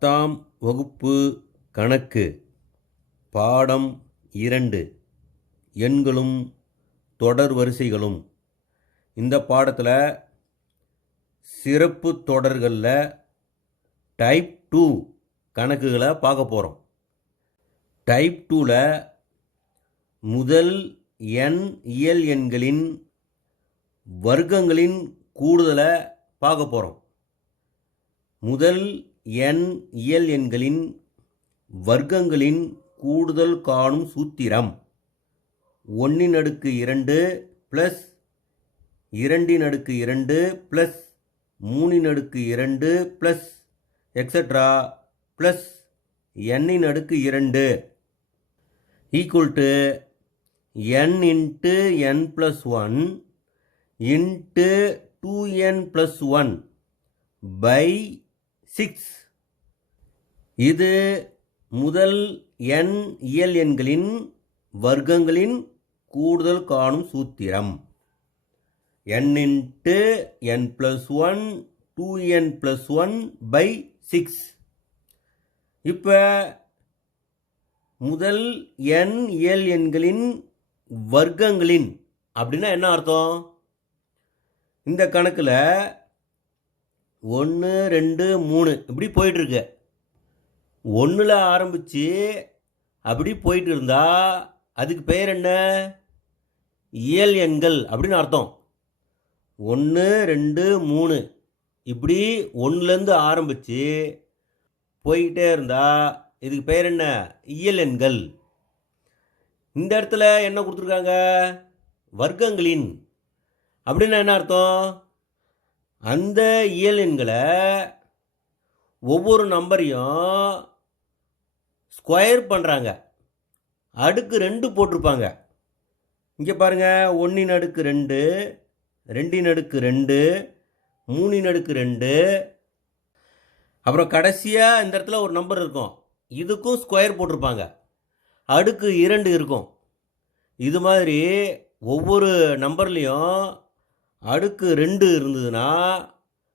பத்தாம் வகுப்பு கணக்கு பாடம் இரண்டு. எண்களும் தொடர் வரிசைகளும். இந்த பாடத்தில் சிறப்பு தொடர்களில் டைப் டூ கணக்குகளை பார்க்க போகிறோம் டைப் டூவில் முதல் எண் இயல் எண்களின் வர்க்கங்களின் கூடுதலை பார்க்க போகிறோம் முதல் எண் இயல் எண்களின் வர்க்கங்களின் கூடுதல் காணும் சூத்திரம். ஒன்றின் அடுக்கு இரண்டு ப்ளஸ் இரண்டின் அடுக்கு இரண்டு ப்ளஸ் மூணின் அடுக்கு இரண்டு ப்ளஸ் எக்ஸட்ரா ப்ளஸ் எண்ணின் அடுக்கு இரண்டு. Equal to n into n plus one into two n plus one by six. இது முதல் எண் இயல் எண்களின் வர்க்கங்களின் கூடுதல் காணும் சூத்திரம். N into n plus one two n plus one by six இப்போ முதல் எண் இயல் எண்களின் வர்க்கங்களின் அப்படின்னா என்ன அர்த்தம்? இந்த கணக்கில் ஒன்று ரெண்டு மூணு. இப்படி போயிட்டுருக்கு. ஒன்றில் ஆரம்பித்து அப்படி போயிட்டு இருந்தா அதுக்கு பெயர் என்ன? இயல் எண்கள் அப்படின்னு அர்த்தம். ஒன்று ரெண்டு மூணு. இப்படி ஒன்றுலேருந்து ஆரம்பித்து போய்கிட்டே இருந்தா இதுக்கு பெயர் என்ன? இயல் எண்கள். இந்த இடத்துல என்ன கொடுத்துருக்காங்க? வர்க்கங்களின். அப்படின்னா என்ன அர்த்தம்? அந்த இயல் எண்களை ஒவ்வொரு நம்பரையும் ஸ்கொயர் பண்ணுறாங்க அடுக்கு ரெண்டு போட்டிருப்பாங்க. இங்கே பாருங்கள் ஒன்றின் அடுக்கு ரெண்டு ரெண்டின் அடுக்கு ரெண்டு மூணின் அடுக்கு ரெண்டு. அப்புறம் கடைசியாக இந்த இடத்துல ஒரு நம்பர் இருக்கும். இதுக்கும் ஸ்கொயர் போட்டிருப்பாங்க. அடுக்கு இரண்டு இருக்கும். இது மாதிரி ஒவ்வொரு நம்பர்லேயும் அடுக்கு ரெண்டு இருந்ததுன்னா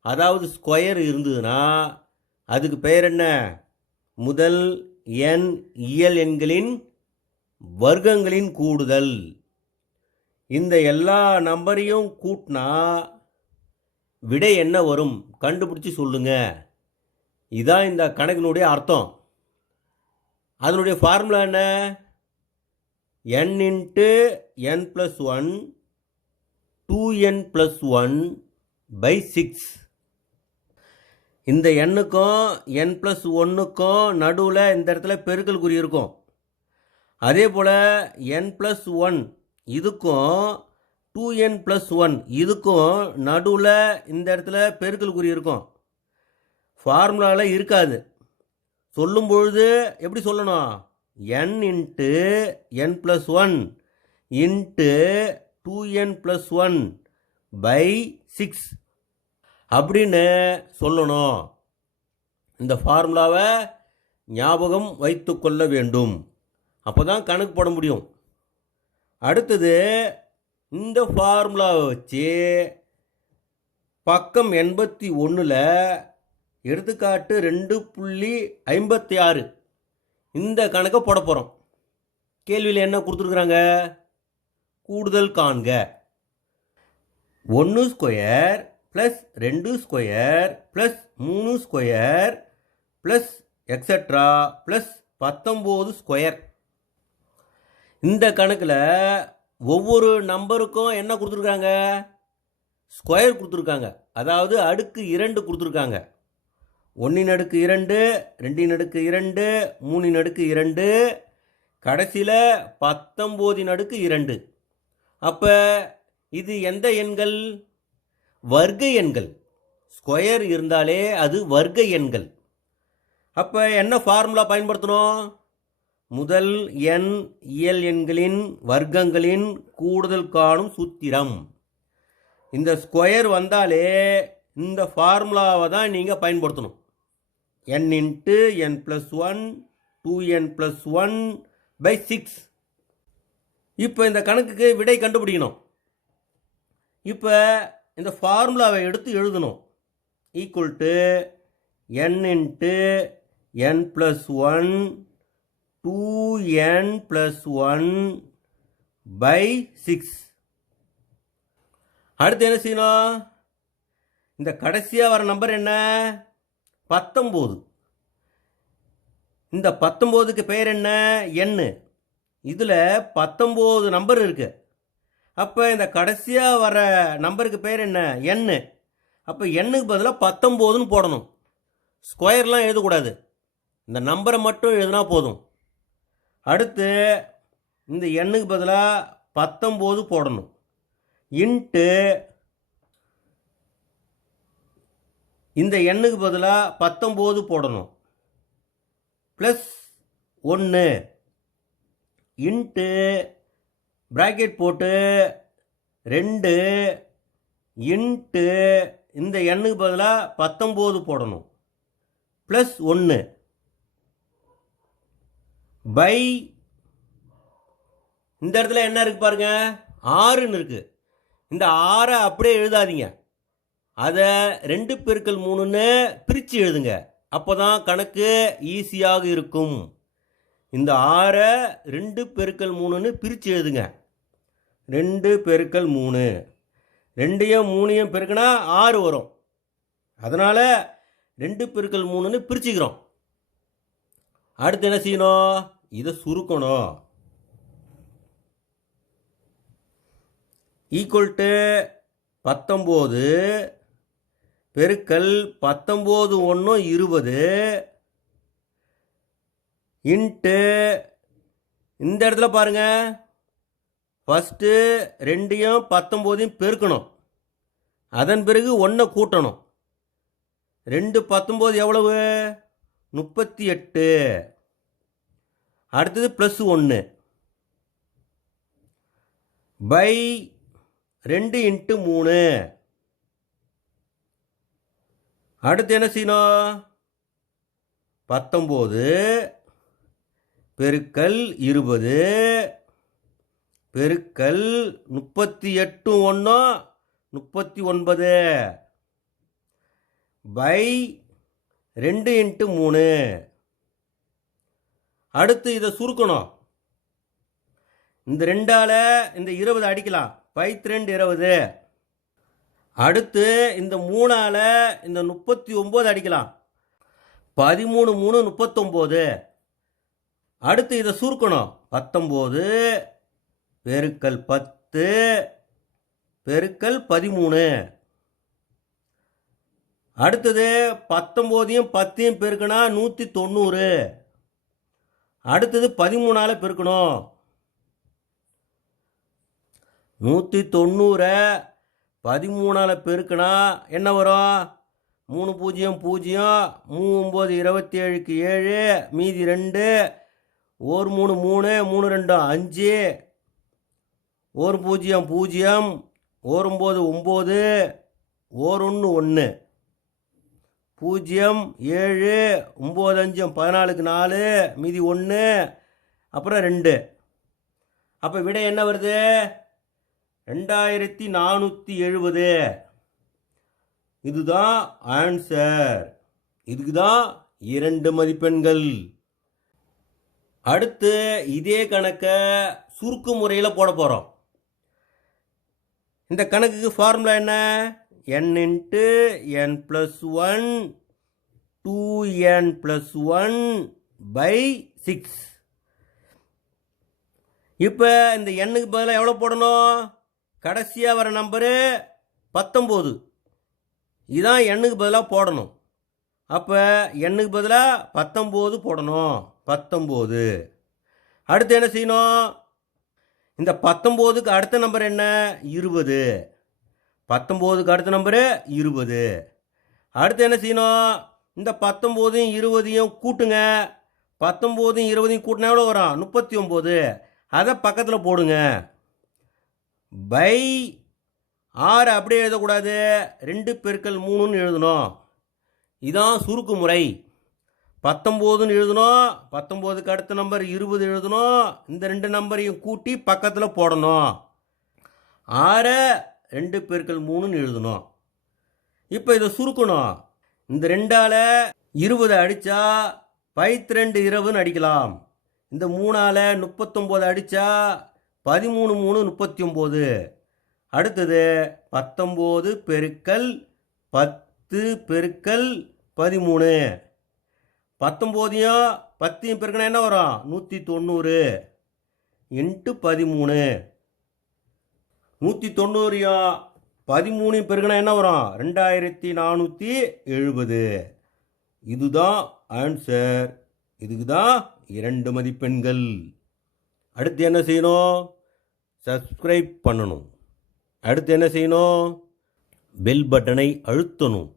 அதாவது ஸ்கொயர் இருந்ததுன்னா அதுக்கு பெயர் என்ன? முதல் எண் இயல் எண்களின் வர்க்கங்களின் கூடுதல். இந்த எல்லா நம்பரையும் கூட்டினா விடை என்ன வரும்? கண்டுபிடிச்சி சொல்லுங்க. இதான் இந்த கணக்கினுடைய அர்த்தம். அதனுடைய ஃபார்முலா என்ன? N into n plus one two n plus one by six இந்த எண்ணுக்கும் என் ப்ளஸ் ஒன்றுக்கும் நடுவில் இந்த இடத்துல பெருக்கல் குறி இருக்கும். அதே போல் என் ப்ளஸ் ஒன் இதுக்கும் டூ என் ப்ளஸ் ஒன் இதுக்கும் நடுவில் இந்த இடத்துல பெருக்கல் குறி இருக்கும். ஃபார்முலாவில் இருக்காது. சொல்லும் பொழுது எப்படி சொல்லணும்? n into n plus one into two n plus one by six அப்படின்னு சொல்லணும். இந்த ஃபார்முலாவை ஞாபகம் வைத்து கொள்ள வேண்டும். அப்போ தான் கணக்கு போட முடியும். அடுத்தது இந்த ஃபார்முலாவை வச்சு பக்கம் எண்பத்தி ஒன்றில் எடுத்துக்காட்டு ரெண்டு புள்ளி ஐம்பத்தி ஆறு. இந்த கணக்கை போட போகிறோம் கேள்வியில் என்ன கொடுத்துருக்குறாங்க? கூடுதல் காண்க. ஒன்று ஸ்கொயர் ப்ளஸ் ரெண்டு ஸ்கொயர் ப்ளஸ் மூணு ஸ்கொயர் ப்ளஸ் எக்ஸட்ரா ப்ளஸ் பத்தொம்போது ஸ்கொயர். இந்த கணக்கில் ஒவ்வொரு நம்பருக்கும் என்ன கொடுத்துருக்காங்க? ஸ்கொயர் கொடுத்துருக்காங்க. அதாவது அடுக்கு இரண்டு கொடுத்துருக்காங்க. ஒன்றின் அடுக்கு இரண்டு ரெண்டின் அடுக்கு இரண்டு மூணின் அடுக்கு இரண்டு கடைசியில் பத்தொம்போதின் அடுக்கு இரண்டு. அப்போ இது எந்த எண்கள்? வர்க்க எண்கள். ஸ்கொயர் இருந்தாலே அது வர்க்க எண்கள். அப்போ என்ன ஃபார்முலா பயன்படுத்தணும்? முதல் எண் இயல் எண்களின் வர்க்கங்களின் கூடுதல் காணும் சூத்திரம். இந்த ஸ்கொயர் வந்தாலே இந்த ஃபார்முலாவை தான் நீங்கள் பயன்படுத்தணும். N into n plus one two n plus one by six. இப்போ இந்த கணக்குக்கு விடை கண்டுபிடிக்கணும். இப்போ இந்த ஃபார்முலாவை எடுத்து எழுதணும். Equal to n into n plus one two n plus one by six அடுத்து என்ன செய்யணும்? இந்த கடைசியாக வர நம்பர் என்ன? பத்தொம்போது. இந்த பத்தொம்போதுக்கு பெயர் என்ன? எண்ணு இதில் பத்தொம்போது நம்பர் இருக்குது அப்போ இந்த கடைசியாக வர நம்பருக்கு பேர் என்ன? எண்ணு அப்போ எண்ணுக்கு பதிலாக பத்தொம்போதுன்னு போடணும். ஸ்கொயர்லாம் எழுதக்கூடாது. இந்த நம்பரை மட்டும் எழுதினா போதும். அடுத்து இந்த எண்ணுக்கு பதிலாக பத்தொம்போது போடணும். இன்ட்டு இந்த எண்ணுக்கு பதிலாக பத்தொம்போது போடணும். ப்ளஸ் ஒன்று இன்ட்டு ப்ராக்கெட் போட்டு ரெண்டு இன்ட்டு இந்த எண்ணுக்கு பதிலாக பத்தொம்போது போடணும். ப்ளஸ் ஒன்று பை இந்த இடத்துல என்ன இருக்கு பாருங்க? ஆறுன்னு இருக்கு. இந்த ஆறை அப்படியே எழுதாதீங்க. அதை ரெண்டு பெருக்கள் மூணுன்னு பிரித்து எழுதுங்க. அப்போ தான் கணக்கு ஈஸியாக இருக்கும். இந்த ஆறை ரெண்டு பெருக்கல் மூணுன்னு பிரித்து எழுதுங்க. ரெண்டு பெருக்கல் மூணு. ரெண்டையும் மூணையும் பெருக்கினா ஆறு வரும். அதனால் ரெண்டு பெருக்கல் மூணுன்னு பிரிச்சுக்கிறோம். அடுத்து என்ன செய்யணும்? இதை சுருக்கணும். ஈக்குவல் டு பத்தொம்போது பெருக்கல் பத்தொம்போது ஒன்று இருபது இன்ட்டு இந்த இடத்துல பாருங்கள் ஃபஸ்ட்டு ரெண்டையும் பத்தொம்போதையும் பெருக்கணும். அதன் பிறகு ஒன்றை கூட்டணும். ரெண்டு பத்தொம்போது எவ்வளவு? முப்பத்தி எட்டு. அடுத்தது ப்ளஸ் ஒன்று பை ரெண்டு இன்ட்டு மூணு. அடுத்து என்ன செய்யணும்? பத்தொம்போது பெருக்கல் இருபது பெருக்கல் முப்பத்தி எட்டு ஒன்று முப்பத்தி ஒன்பது பை ரெண்டு இன்ட்டு மூணு. அடுத்து இதை சுருக்கணும். இந்த ரெண்டால் இந்த இருபது அடிக்கலாம். பைத்து ரெண்டு இருபது. அடுத்து இந்த மூணால இந்த முப்பத்தி ஒம்பது அடிக்கலாம். பதிமூணு மூணு முப்பத்தொம்போது. அடுத்து இதை சுருக்கணும். பத்தொம்போது பெருக்கல் பத்து பெருக்கல் பதிமூணு. அடுத்தது பத்தொம்போதையும் பத்தையும் பெருக்கினா நூற்றி தொண்ணூறு. அடுத்தது பதிமூணால பெருக்கணும். நூற்றி தொண்ணூறை பதிமூணால் பெருக்கினா என்ன வரும்? மூணு பூஜ்ஜியம் பூஜ்ஜியம் மூணு ஒம்பது இருபத்தி ஏழுக்கு ஏழு மீதி ரெண்டு ஒரு மூணு மூணு மூணு ரெண்டு அஞ்சு. ஒரு பூஜ்ஜியம் பூஜ்ஜியம் ஓர் ஒம்பது ஒம்பது ஓர் ஒன்று ஒன்று. பூஜ்ஜியம் ஏழு ஒம்பது அஞ்சு பதினாலுக்கு நாலு மீதி ஒன்று அப்புறம் ரெண்டு. அப்போ விடை என்ன வருது? ரெண்டாயிரத்தி நானூற்றி எழுபது இதுதான் ஆன்சர் இதுக்கு தான் இரண்டு மதிப்பெண்கள். அடுத்து இதே கணக்கை சுருக்கு முறையில் போட போகிறோம் இந்த கணக்குக்கு ஃபார்முலா என்ன? N into n plus one two n plus one by six இப்போ இந்த எண்ணுக்கு பதிலாக எவ்வளோ போடணும்? கடைசியாக வர நம்பரு பத்தொம்போது. இதான் எண்ணுக்கு பதிலாக போடணும். அப்போ எண்ணுக்கு பதிலாக பத்தொம்போது போடணும். பத்தொம்போது. அடுத்து என்ன செய்யணும்? இந்த பத்தொம்போதுக்கு அடுத்த நம்பர் என்ன? இருபது. பத்தொம்போதுக்கு அடுத்த நம்பரு இருபது. அடுத்து என்ன செய்யணும்? இந்த பத்தொம்போதையும் இருபதையும் கூட்டுங்க. பத்தொம்போதையும் இருபதையும் கூட்டினா எவ்வளோ வரும்? முப்பத்தி ஒம்பது அதை பக்கத்தில் போடுங்க. பை ஆறு அப்படியே எழுதக்கூடாது. ரெண்டு பெருக்கல் மூணுன்னு எழுதணும். இதான் சுருக்கு முறை. பத்தொம்போதுன்னு எழுதணும் பத்தொம்போதுக்கு அடுத்த நம்பர் இருபது எழுதணும் இந்த ரெண்டு நம்பரையும் கூட்டி பக்கத்தில் போடணும். ஆறை ரெண்டு பெருக்கள் மூணுன்னு எழுதணும். இப்போ இதை சுருக்கணும். இந்த ரெண்டால் இருபது அடித்தா பைத்திரெண்டு இரவுன்னு அடிக்கலாம். இந்த மூணால் முப்பத்தொம்போது அடித்தா பதிமூணு மூணு முப்பத்தி ஒம்பது. அடுத்தது பத்தொம்போது பெருக்கல் பத்து பத்து பெருக்கல் பதிமூணு. பத்தொம்போதையும் பத்தையும் பெருக்கினா என்ன வரும்? நூற்றி தொண்ணூறு இன்ட்டு பதிமூணு. நூற்றி தொண்ணூறையும் பதிமூணையும் பெருக்கினா என்ன வரும்? ரெண்டாயிரத்தி நானூற்றி எழுபது இதுதான் ஆன்சர் இதுக்கு தான் இரண்டு மதிப்பெண்கள். அடுத்து என்ன செய்யணும்? சப்ஸ்கிரைப் பண்ணணும். அடுத்து என்ன செய்யணும்? பெல் பட்டனை அழுத்தணும்.